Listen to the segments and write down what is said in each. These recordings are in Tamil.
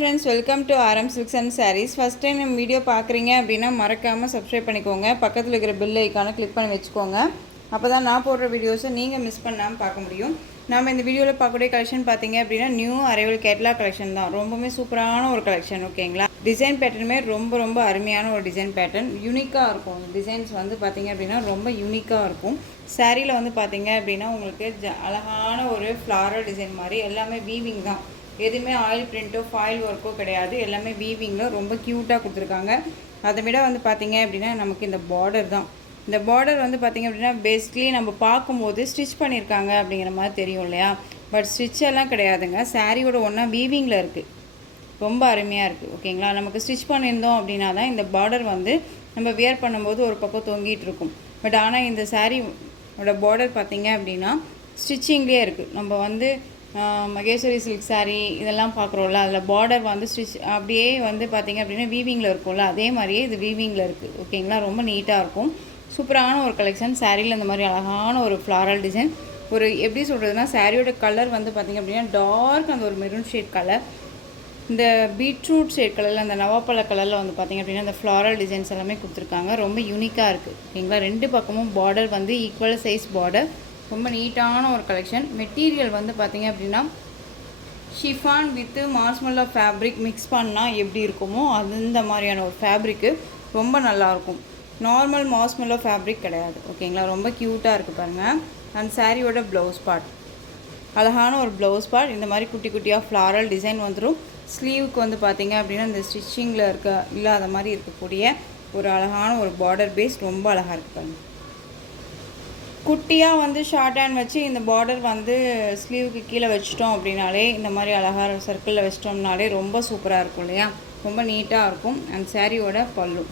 Friends, welcome to RM Silks and Sarees. First time நம்ம வீடியோ பார்க்குறீங்க அப்படின்னா மறக்காமல் சப்ஸ்கிரைப் பண்ணிக்கோங்க. பக்கத்தில் இருக்கிற பெல் ஐக்கானை கிளிக் பண்ணி வச்சுக்கோங்க. அப்போ தான் நான் போடுற வீடியோஸை நீங்கள் மிஸ் பண்ணாமல் பார்க்க முடியும். நம்ம இந்த வீடியோவில் பார்க்கக்கூடிய கலெக்ஷன் பார்த்தீங்க அப்படின்னா நியூ அரைவல் கேட்லாக் கலெக்ஷன் தான். ரொம்பவுமே சூப்பரான ஒரு கலெக்ஷன். ஓகேங்களா? டிசைன் பேட்டர்னுமே ரொம்ப அருமையான ஒரு டிசைன் பேட்டர்ன். யூனிக்காக இருக்கும். டிசைன்ஸ் வந்து பார்த்தீங்க அப்படின்னா ரொம்ப யூனிக்காக இருக்கும். சாரியில் வந்து பார்த்தீங்க அப்படின்னா உங்களுக்கு அழகான ஒரு ஃப்ளாரல் டிசைன் மாதிரி எல்லாமே வீவிங் தான். எதுவுமே ஆயில் பிரிண்ட்டோ ஃபாயில் ஒர்க்கோ கிடையாது. எல்லாமே வீவிங்கில் ரொம்ப க்யூட்டாக கொடுத்துருக்காங்க. அதை விட வந்து பார்த்திங்க அப்படின்னா நமக்கு இந்த பார்டர் தான். இந்த பார்டர் வந்து பார்த்திங்க அப்படின்னா பேசிக்லி நம்ம பார்க்கும்போது ஸ்டிச் பண்ணியிருக்காங்க அப்படிங்கிற மாதிரி தெரியும் இல்லையா? பட் ஸ்டிச் எல்லாம் கிடையாதுங்க. சாரியோட ஒன்றா வீவிங்கில் இருக்குது. ரொம்ப அருமையாக இருக்குது. ஓகேங்களா? நமக்கு ஸ்டிச் பண்ணியிருந்தோம் அப்படின்னா தான் இந்த பார்டர் வந்து நம்ம வியர் பண்ணும்போது ஒரு பக்கம் தொங்கிட்டு இருக்கும். பட் ஆனால் இந்த சாரியோட பார்டர் பார்த்திங்க அப்படின்னா ஸ்டிச்சிங்லேயே இருக்குது. நம்ம வந்து மகேஸ்வரி சில்க் சாரீ இதெல்லாம் பார்க்குறோம்ல, அதில் பார்டர் வந்து ஸ்டிச் அப்படியே வந்து பார்த்திங்க அப்படின்னா வீவிங்கில் இருக்கும்ல, அதே மாதிரியே இது வீவிங்கில் இருக்குது. ஓகேங்களா? ரொம்ப நீட்டாக இருக்கும். சூப்பரான ஒரு கலெக்ஷன். சாரியில் இந்த மாதிரி அழகான ஒரு ஃப்ளாரல் டிசைன். ஒரு எப்படி சொல்கிறதுனா, சாரியோட கலர் வந்து பார்த்திங்க அப்படின்னா டார்க் அந்த ஒரு மெரூன் ஷேட் கலர், இந்த பீட்ரூட் ஷேட் கலரில் அந்த நவாப்பழ கலரில் வந்து பார்த்திங்க அப்படின்னா இந்த ஃப்ளாரல் டிசைன்ஸ் எல்லாமே கொடுத்துருக்காங்க. ரொம்ப யூனிக்காக இருக்குது. ஓகேங்களா? ரெண்டு பக்கமும் பார்டர் வந்து ஈக்குவல் சைஸ் பார்டர். ரொம்ப நீட்டான ஒரு கலெக்ஷன். மெட்டீரியல் வந்து பார்த்திங்க அப்படின்னா chiffon with marshmallow fabric mix பண்ணால் எப்படி இருக்குமோ அந்த மாதிரியான ஒரு ஃபேப்ரிக்கு ரொம்ப நல்லாயிருக்கும். நார்மல் மார்ஷ்மெல்லோ ஃபேப்ரிக் கிடையாது. ஓகேங்களா? ரொம்ப க்யூட்டாக இருக்குது பாருங்கள். அந்த சாரியோட ப்ளவுஸ் பார்ட் அழகான ஒரு ப்ளவுஸ் பார்ட். இந்த மாதிரி குட்டி குட்டியாக ஃப்ளாரல் டிசைன் வந்துடும். ஸ்லீவுக்கு வந்து பார்த்திங்க அப்படின்னா இந்த ஸ்டிச்சிங்கில் இல்லாத மாதிரி இருக்கக்கூடிய ஒரு அழகான ஒரு பார்டர் பேஸ் ரொம்ப அழகாக இருக்குது பாருங்கள். குட்டியாக வந்து ஷார்ட் ஹேண்ட் வச்சு இந்த பார்டர் வந்து ஸ்லீவுக்கு கீழே வச்சிட்டோம் அப்படின்னாலே, இந்த மாதிரி அழகாக சர்க்கிளில் வச்சிட்டோம்னாலே ரொம்ப சூப்பராக இருக்கும் இல்லையா? ரொம்ப நீட்டாக இருக்கும். அந்த சாரியோட பல்லு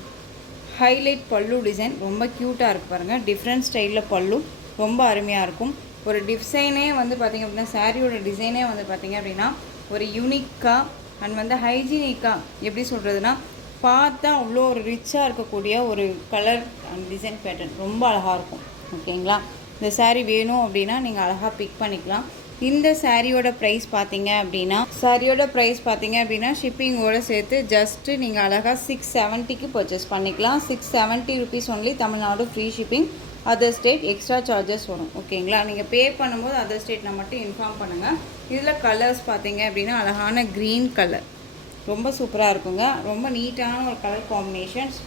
ஹைலைட் பல்லு டிசைன் ரொம்ப க்யூட்டாக இருக்குது பாருங்கள். டிஃப்ரெண்ட் ஸ்டைலில் பல்லு ரொம்ப அருமையாக இருக்கும். ஒரு டிசைனே வந்து பார்த்திங்க அப்படின்னா சாரியோட டிசைனே வந்து பார்த்திங்க அப்படின்னா ஒரு யூனிக்காக அண்ட் வந்து ஹைஜீனிக்காக எப்படி சொல்கிறதுனா பார்த்தா அவ்வளோ ஒரு ரிச்சாக இருக்கக்கூடிய ஒரு கலர் அண்ட் டிசைன் பேட்டர்ன் ரொம்ப அழகாக இருக்கும். ஓகேங்களா? இந்த சாரீ வேணும் அப்படின்னா நீங்கள் அழகாக பிக் பண்ணிக்கலாம். இந்த சாரியோட ப்ரைஸ் பார்த்தீங்க அப்படின்னா ஷிப்பிங்கோடு சேர்த்து ஜஸ்ட்டு நீங்கள் அழகாக 670க்கு பர்ச்சேஸ் பண்ணிக்கலாம். 670 rupees only. Tamil Nadu free shipping. Other state extra charges வரும். ஓகேங்களா? நீங்கள் பே பண்ணும்போது அதர் ஸ்டேட்னா மட்டும் இன்ஃபார்ம் பண்ணுங்கள். இதில் கலர்ஸ் பார்த்தீங்க அப்படின்னா அழகான க்ரீன் கலர் ரொம்ப சூப்பராக இருக்குங்க. ரொம்ப நீட்டான ஒரு கலர் காம்பினேஷன்ஸ்.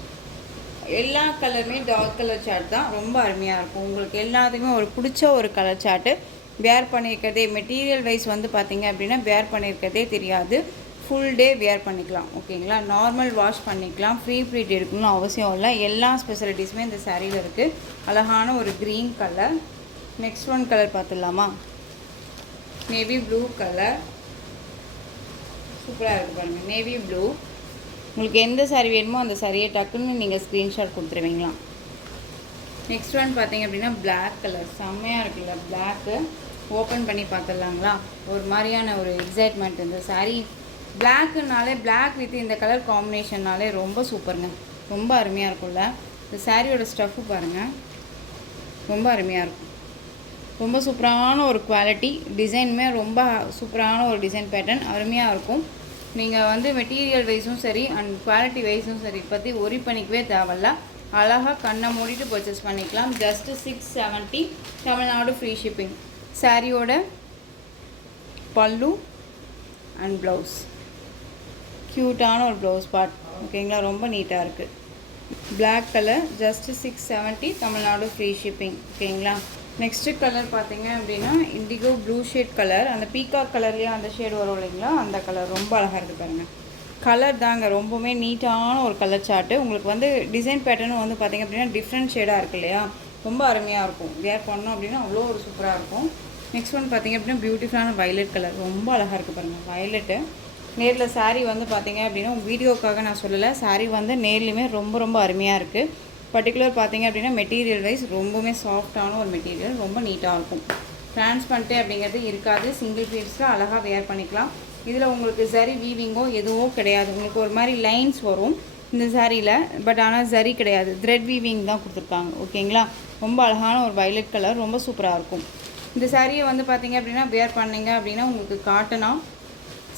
எல்லா கலருமே டார்க் கலர் சார்ட் தான். ரொம்ப அருமையாக இருக்கும். உங்களுக்கு எல்லாத்துக்குமே ஒரு பிடிச்ச ஒரு கலர் சார்ட்டு. வேர் பண்ணியிருக்கிறதே மெட்டீரியல் வைஸ் வந்து பார்த்திங்க அப்படின்னா வேர் பண்ணியிருக்கிறதே தெரியாது. ஃபுல் டே வேர் பண்ணிக்கலாம். ஓகேங்களா? நார்மல் வாஷ் பண்ணிக்கலாம். ஃப்ரீ ப்ளீட் எடுக்கணும்னு அவசியம் இல்லை. எல்லா ஸ்பெஷலிட்டிஸுமே இந்த சாரியில் இருக்குது. அழகான ஒரு green colour. Next one colour பார்த்துடலாமா? நேவி ப்ளூ கலர் சூப்பராக இருக்குது பாருங்கள். Navy blue. உங்களுக்கு எந்த சாரீ வேணுமோ அந்த சாரியை டக்குன்னு நீங்கள் ஸ்க்ரீன்ஷாட் கொடுத்துருவீங்களா? நெக்ஸ்ட் ஒன் பார்த்தீங்க அப்படின்னா பிளாக் கலர் செம்மையாக இருக்குல்ல? பிளாக்கு ஓப்பன் பண்ணி பார்த்துடலாங்களா? ஒரு மாதிரியான ஒரு எக்ஸைட்மெண்ட். இந்த சாரீ பிளாக்குனாலே பிளாக் வித் இந்த கலர் காம்பினேஷன்னாலே ரொம்ப சூப்பருங்க. ரொம்ப அருமையாக இருக்கும்ல? இந்த சாரியோட ஸ்டஃப்பு பாருங்கள். ரொம்ப அருமையாக இருக்கும். ரொம்ப சூப்பரான ஒரு குவாலிட்டி. டிசைனுமே ரொம்ப சூப்பரான ஒரு டிசைன் பேட்டர்ன் அருமையாக இருக்கும். நீங்கள் வந்து மெட்டீரியல் வைஸும் சரி அண்ட் குவாலிட்டி வைஸும் சரி பற்றி ஒரி பண்ணிக்கவே தேவையில்ல. அழகாக கண்ணை மூடிட்டு பர்ச்சேஸ் பண்ணிக்கலாம். Just 670 Tamil Nadu free shipping. சாரியோட பல்லு அண்ட் ப்ளவுஸ் க்யூட்டான ஒரு ப்ளவுஸ் பார்ட். ஓகேங்களா? ரொம்ப நீட்டாக இருக்குது. Black colour just 670 Tamil Nadu free shipping. ஓகேங்களா? நெக்ஸ்ட்டு கலர் பார்த்தீங்க அப்படின்னா இண்டிகோ ப்ளூ ஷேட் கலர். அந்த பீகாக் கலர்லேயே அந்த ஷேட் வரும் இல்லைங்களா? அந்த கலர் ரொம்ப அழகாக இருக்குது பாருங்கள். கலர் தாங்க ரொம்பவுமே நீட்டான ஒரு கலர் சார்ட்டு. உங்களுக்கு வந்து டிசைன் பேட்டர்னும் வந்து பார்த்திங்க அப்படின்னா டிஃப்ரெண்ட் ஷேடாக இருக்குது இல்லையா? ரொம்ப அருமையாக இருக்கும். வேர் பண்ணோம் அப்படின்னா அவ்வளோ ஒரு சூப்பராக இருக்கும். நெக்ஸ்ட் ஒன் பார்த்திங்க அப்படின்னா பியூட்டிஃபுல்லான வயலட் கலர் ரொம்ப அழகாக இருக்குது பாருங்கள். வயலட்டு நேரில் சாரீ வந்து பார்த்திங்க அப்படின்னா வீடியோக்காக நான் சொல்லலை. சாரீ வந்து நேர்லையுமே ரொம்ப அருமையாக இருக்குது. பர்டிகுலர் பார்த்திங்க அப்படின்னா மெட்டீரியல் வைஸ் ரொம்பவுமே சாஃப்டான ஒரு மெட்டீரியல். ரொம்ப நீட்டாக இருக்கும். டிரான்ஸ்பரண்ட்டு அப்படிங்கிறது இருக்காது. சிங்கிள் பீஸில் அழகாக வேர் பண்ணிக்கலாம். இதில் உங்களுக்கு சரி வீவிங்கோ எதுவும் கிடையாது. உங்களுக்கு ஒரு மாதிரி லைன்ஸ் வரும் இந்த சாரியில். பட் ஆனால் சரி கிடையாது. த்ரெட் வீவிங் தான் கொடுத்துருக்காங்க. ஓகேங்களா? ரொம்ப அழகான ஒரு வயலட் கலர் ரொம்ப சூப்பராக இருக்கும். இந்த சாரியை வந்து பார்த்திங்க அப்படின்னா வேர் பண்ணிங்க அப்படின்னா உங்களுக்கு காட்டனாக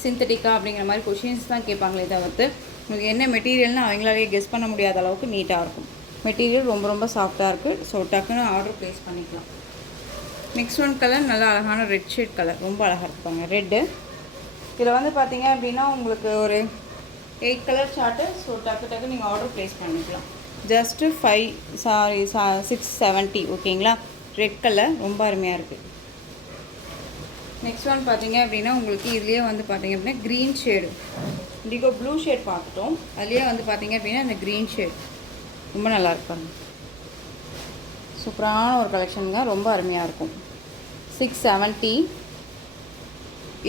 சிந்தட்டிக்கா அப்படிங்கிற மாதிரி கொஷின்ஸ் தான் கேட்பாங்களே தவிர்த்து உங்களுக்கு என்ன மெட்டீரியல்னு அவங்களாலே கெஸ் பண்ண முடியாத அளவுக்கு நீட்டாக இருக்கும். மெட்டீரியல் ரொம்ப ரொம்ப சாஃப்டாக இருக்குது. ஸோ டக்குன்னு ஆர்டர் ப்ளேஸ் பண்ணிக்கலாம். நெக்ஸ்ட் ஒன் கலர் நல்லா அழகான ரெட் ஷேட் கலர், ரொம்ப அழகாக இருப்பாங்க ரெட்டு. இதில் வந்து பார்த்தீங்க அப்படின்னா உங்களுக்கு ஒரு 8 கலர் சார்ட்டு. ஸோ டக்கு நீங்கள் ஆர்டர் ப்ளேஸ் பண்ணிக்கலாம். ஜஸ்ட்டு 670 ஓகேங்களா. ரெட் கலர் ரொம்ப அருமையாக இருக்குது. நெக்ஸ்ட் ஒன் பார்த்தீங்க அப்படின்னா உங்களுக்கு இதுலேயே வந்து பார்த்தீங்க அப்படின்னா green shade, indigo blue shade பார்த்துட்டோம். அதுலேயே வந்து பார்த்தீங்க அப்படின்னா இந்த க்ரீன் ஷேட் ரொம்ப நல்லா இருப்பாங்க. சூப்பரான ஒரு கலெக்ஷனுங்க, ரொம்ப அருமையாக இருக்கும். 670.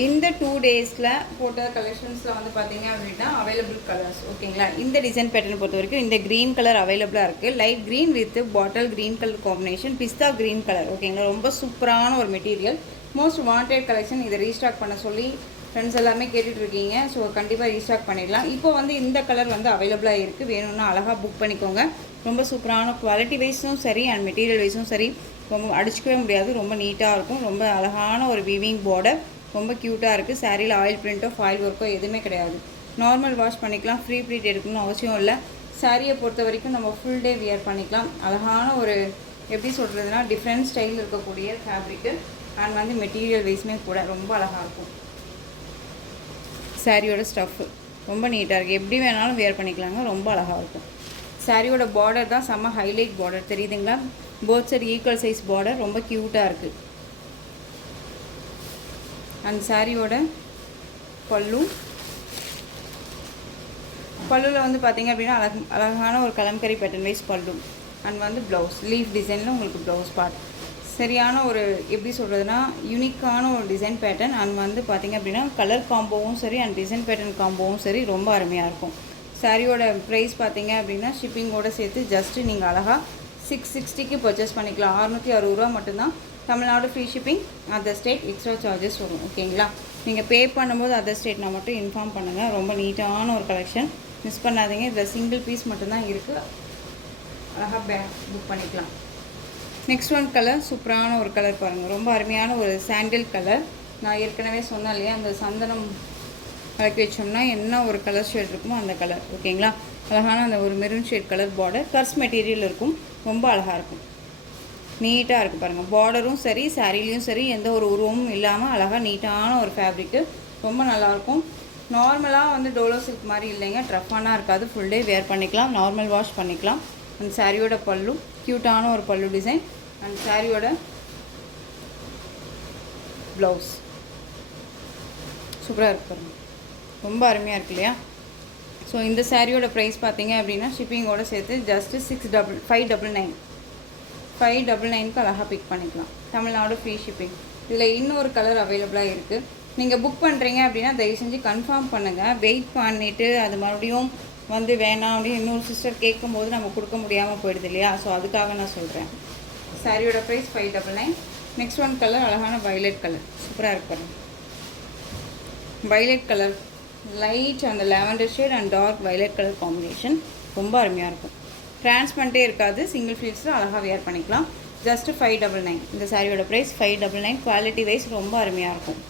இந்த 2 டேஸில் போட்ட கலெக்ஷன்ஸில் வந்து பார்த்தீங்க அப்படின்னா அவைலபிள் கலர்ஸ் ஓகேங்களா. இந்த டிசைன் பேட்டர்ன் பொறுத்த வரைக்கும் இந்த க்ரீன் கலர் அவைலபிளாக இருக்குது. Light green with bottle green colour combination, பிஸ்தா க்ரீன் கலர் ஓகேங்களா. ரொம்ப சூப்பரான ஒரு மெட்டீரியல், மோஸ்ட் வாண்டட் கலெக்ஷன். இதை ரீஸ்டாக் பண்ண சொல்லி ஃப்ரெண்ட்ஸ் எல்லாமே கேட்டுட்ருக்கீங்க. ஸோ கண்டிப்பாக ரீஸ்டாக் பண்ணிடலாம். இப்போ வந்து இந்த கலர் வந்து அவைலபிளாக இருக்குது. வேணும்னா அழகாக புக் பண்ணிக்கோங்க. ரொம்ப சூப்பரான குவாலிட்டி வைஸும் சரி அண்ட் மெட்டீரியல் வைஸும் சரி ரொம்ப அடிச்சிக்கவே முடியாது. ரொம்ப நீட்டாக இருக்கும். ரொம்ப அழகான ஒரு வீவிங் பார்டர், ரொம்ப க்யூட்டாக இருக்குது. சாரியில் ஆயில் பிரிண்ட்டோ ஃபாயில் ஒர்க்கோ எதுவுமே கிடையாது. நார்மல் வாஷ் பண்ணிக்கலாம். ஃப்ரீ ப்ளீட் எடுக்கணும்னு அவசியம் இல்லை. சாரியை பொறுத்த வரைக்கும் நம்ம ஃபுல் டே வியர் பண்ணிக்கலாம். அழகான ஒரு எப்படி சொல்கிறதுனா டிஃப்ரெண்ட் ஸ்டைல் இருக்கக்கூடிய ஃபேப்ரிக்கு அண்ட் வந்து மெட்டீரியல் வைஸுமே கூட ரொம்ப அழகாக இருக்கும். சாரியோட ஸ்டஃப்பு ரொம்ப நீட்டாக இருக்குது. எப்படி வேணாலும் வியர் பண்ணிக்கலாங்க. ரொம்ப அழகாக இருக்கும். சாரியோட பார்டர் தான் செம்ம ஹைலைட் பார்டர், தெரியுதுங்களா. Both side equal size border, ரொம்ப க்யூட்டாக இருக்குது. அந்த சாரியோட பல்லுவில் வந்து பார்த்தீங்க அப்படின்னா அழகான ஒரு கலம்கரி பேட்டர்ன் வைஸ் பல்லு அண்ட் வந்து ப்ளவுஸ் லீஃப் டிசைனில் உங்களுக்கு ப்ளவுஸ் பார்ட். சரியான ஒரு எப்படி சொல்கிறதுனா யூனிக்கான ஒரு டிசைன் பேட்டர்ன் அண்ட் வந்து பார்த்திங்க அப்படின்னா கலர் காம்போவும் சரி அண்ட் டிசைன் பேட்டர்ன் காம்போவும் சரி ரொம்ப அருமையாக இருக்கும். சாரியோட ப்ரைஸ் பார்த்தீங்க அப்படின்னா ஷிப்பிங்கோடு சேர்த்து ஜஸ்ட்டு நீங்கள் அழகாக 660க்கு பர்ச்சேஸ் பண்ணிக்கலாம். 660 ரூபா மட்டும்தான். Tamil Nadu free shipping, other state extra charges வரும் ஓகேங்களா. நீங்கள் பே பண்ணும்போது அதர் ஸ்டேட்னா மட்டும் இன்ஃபார்ம் பண்ணுங்கள். ரொம்ப நீட்டான ஒரு கலெக்ஷன், மிஸ் பண்ணாதீங்க. இதில் சிங்கிள் பீஸ் மட்டும்தான் இருக்குது. அழகாக புக் பண்ணிக்கலாம். நெக்ஸ்ட் ஒன் கலர் சூப்பரான ஒரு கலர் பாருங்கள், ரொம்ப அருமையான ஒரு சாண்டில் கலர். நான் ஏற்கனவே சொன்னேன் இல்லையா, அந்த சந்தனம் கலக்கி வச்சோம்னா என்ன ஒரு கலர் ஷேட் இருக்குமோ அந்த கலர் ஓகேங்களா. அழகான அந்த ஒரு மெரூன் ஷேட் கலர் பார்டர், கர்ஸ் மெட்டீரியல் இருக்கும். ரொம்ப அழகாக இருக்கும், நீட்டாக இருக்குது பாருங்கள். பார்டரும் சரி சாரிலையும் சரி எந்த ஒரு உருவமும் இல்லாமல் அழகாக நீட்டான ஒரு ஃபேப்ரிக்கு, ரொம்ப நல்லாயிருக்கும். நார்மலாக வந்து டோலோ சில்க் மாதிரி இல்லைங்க, ட்ரஃபானாக இருக்காது. ஃபுல் டே வேர் பண்ணிக்கலாம், நார்மல் வாஷ் பண்ணிக்கலாம். அந்த சாரியோட பல்லு க்யூட்டான ஒரு பல்லு டிசைன் அண்ட் சாரியோட ப்ளவுஸ் சூப்பராக இருக்கு பாருங்க, ரொம்ப அருமையாக இருக்கு இல்லையா. ஸோ இந்த சாரியோட ப்ரைஸ் பார்த்தீங்க அப்படின்னா ஷிப்பிங்கோடு சேர்த்து ஜஸ்ட்டு 599க்கு அழகாக பிக் பண்ணிக்கலாம். Tamil Nadu free shipping. இதில் இன்னொரு கலர் அவைலபிளாக இருக்குது. நீங்கள் புக் பண்ணுறீங்க அப்படின்னா தயவு செஞ்சு கன்ஃபார்ம் பண்ணுங்கள். வெயிட் பண்ணிவிட்டு அது மறுபடியும் வந்து வேணாம் அப்படின்னு இன்னொரு சிஸ்டர் கேட்கும்போது நம்ம கொடுக்க முடியாமல் போயிடுது இல்லையா. ஸோ அதுக்காக நான் சொல்கிறேன். சாரியோட ப்ரைஸ் 599. நெக்ஸ்ட் ஒன் கலர் அழகான வயலட் கலர், சூப்பராக இருப்பாரு. வயலட் கலர் லைட் அந்த lavender shade and dark violet colour combination ரொம்ப அருமையாக இருக்கும். டிரான்ஸ்பரண்ட்டே இருக்காது, சிங்கிள் ஃபீல்ஸில் அழகாக வேர் பண்ணிக்கலாம். ஜஸ்ட்டு 599. இந்த சாரியோட ப்ரைஸ் 599. குவாலிட்டி வைஸ் ரொம்ப அருமையாக இருக்கும்.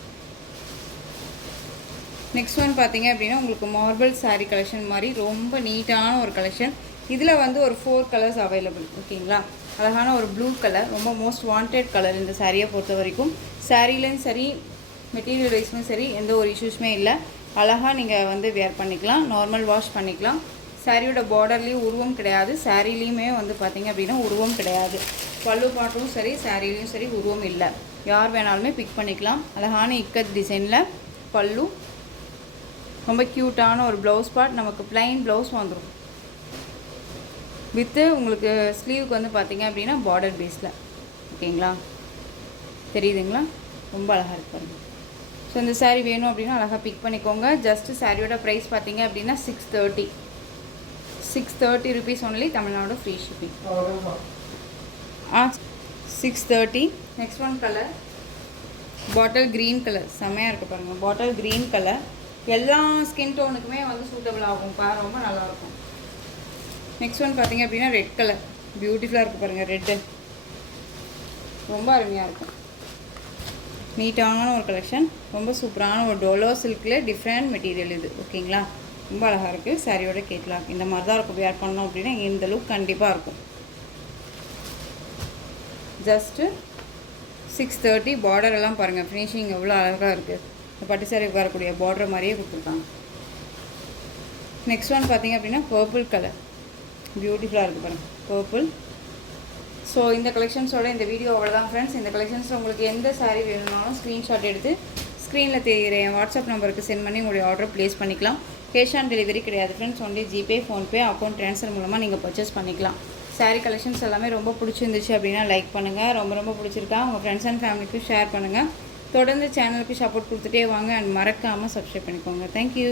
நெக்ஸ்ட் ஒன் பார்த்தீங்க அப்படின்னா உங்களுக்கு மார்பிள் சாரீ கலெக்ஷன் மாதிரி ரொம்ப நீட்டான ஒரு கலெக்ஷன். இதில் வந்து ஒரு 4 கலர்ஸ் அவைலபிள் ஓகேங்களா. அழகான ஒரு ப்ளூ கலர், ரொம்ப மோஸ்ட் வாண்டட் கலர் இந்த சாரியை பொறுத்த வரைக்கும். சாரீலையும் சரி மெட்டீரியல் வைஸ்லையும் சரி எந்த ஒரு இஷ்யூஸுமே இல்லை. அழகாக நீங்கள் வந்து வேர் பண்ணிக்கலாம், நார்மல் வாஷ் பண்ணிக்கலாம். சாரியோட பார்டர்லேயும் உருவம் கிடையாது, சாரீலேயுமே வந்து பார்த்திங்க அப்படின்னா உருவம் கிடையாது. பல்லு பாட்டும் சரி சாரீலையும் சரி உருவம் இல்லை. யார் வேணாலுமே பிக் பண்ணிக்கலாம். அழகான இக்கத் டிசைனில் பல்லு, ரொம்ப க்யூட்டான ஒரு ப்ளவுஸ் பார்ட். நமக்கு ப்ளைன் ப்ளவுஸ் வந்துடும் வித்து உங்களுக்கு ஸ்லீவுக்கு வந்து பார்த்திங்க அப்படின்னா பார்டர் பேஸில் ஓகேங்களா. தெரியுதுங்களா, ரொம்ப அழகாக இருப்பாருங்க. ஸோ இந்த சாரீ வேணும் அப்படின்னா அழகாக பிக் பண்ணிக்கோங்க. ஜஸ்ட்டு சாரியோட ப்ரைஸ் பார்த்தீங்க அப்படின்னா 630 rupees only. Tamil Nadu free shipping. 630. Next one colour bottle green colour, செம்மையாக இருக்குது பாருங்கள். பாட்டில் க்ரீன் கலர் எல்லா ஸ்கின் டோனுக்குமே வந்து சூட்டபிள் ஆகும்ப்பா, ரொம்ப நல்லாயிருக்கும். நெக்ஸ்ட் ஒன் பார்த்தீங்க அப்படின்னா ரெட் கலர், பியூட்டிஃபுல்லாக இருக்குது பாருங்கள். ரெட்டு ரொம்ப அருமையாக இருக்கும். நீட்டான ஒரு கலெக்ஷன், ரொம்ப சூப்பரான ஒரு டோலோ சில்கில் டிஃப்ரெண்ட் மெட்டீரியல் இது. ஓகேங்களா, ரொம்ப அழகாக இருக்குது. சாரியோட கேட்லாக் இந்த மாதிரி தான் இருக்கும். வேர் பண்ணோம் அப்படின்னா இந்த லுக் கண்டிப்பாக இருக்கும். ஜஸ்ட்டு 630. பார்டர் எல்லாம் பாருங்கள், ஃபினிஷிங் எவ்வளோ அழகாக இருக்குது. இந்த பட்டு சாரி வரக்கூடிய பார்டர் மாதிரியே கொடுத்துருக்காங்க. நெக்ஸ்ட் ஒன் பார்த்திங்க அப்படின்னா பர்பிள் கலர், பியூட்டிஃபுல்லாக இருக்குது பாருங்கள், பர்பிள். ஸோ இந்த கலெக்ஷன்ஸோட இந்த வீடியோ அவ்வளோதான் ஃப்ரெண்ட்ஸ். இந்த கலெக்ஷன்ஸில் உங்களுக்கு எந்த சாரீ வேணும்னாலும் ஸ்க்ரீன்ஷாட் எடுத்து ஸ்க்ரீனில் தெரிகிற என் வாட்ஸ்அப் நம்பருக்கு சென்ட் பண்ணி உங்களுடைய ஆர்டர் ப்ளேஸ் பண்ணிக்கலாம். கேஷ் ஆன் டெலிவரி கிடையாது friends, only GPay, PhonePe, account transfer மூலமாக நீங்கள் பர்ச்சேஸ் பண்ணிக்கலாம். சாரீ கலெக்ஷன்ஸ் எல்லாமே ரொம்ப பிடிச்சிருந்துச்சு அப்படின்னா லைக் பண்ணுங்கள். ரொம்ப பிடிச்சிருக்கா உங்கள் ஃப்ரெண்ட்ஸ் அண்ட் ஃபேமிலிக்கு ஷேர் பண்ணுங்கள். தொடர்ந்து சேனலுக்கு சப்போர்ட் கொடுத்துட்டே வாங்க. அண்ட் மறக்காமல் சப்ஸ்கிரைப் பண்ணிக்கோங்க. தேங்க்யூ.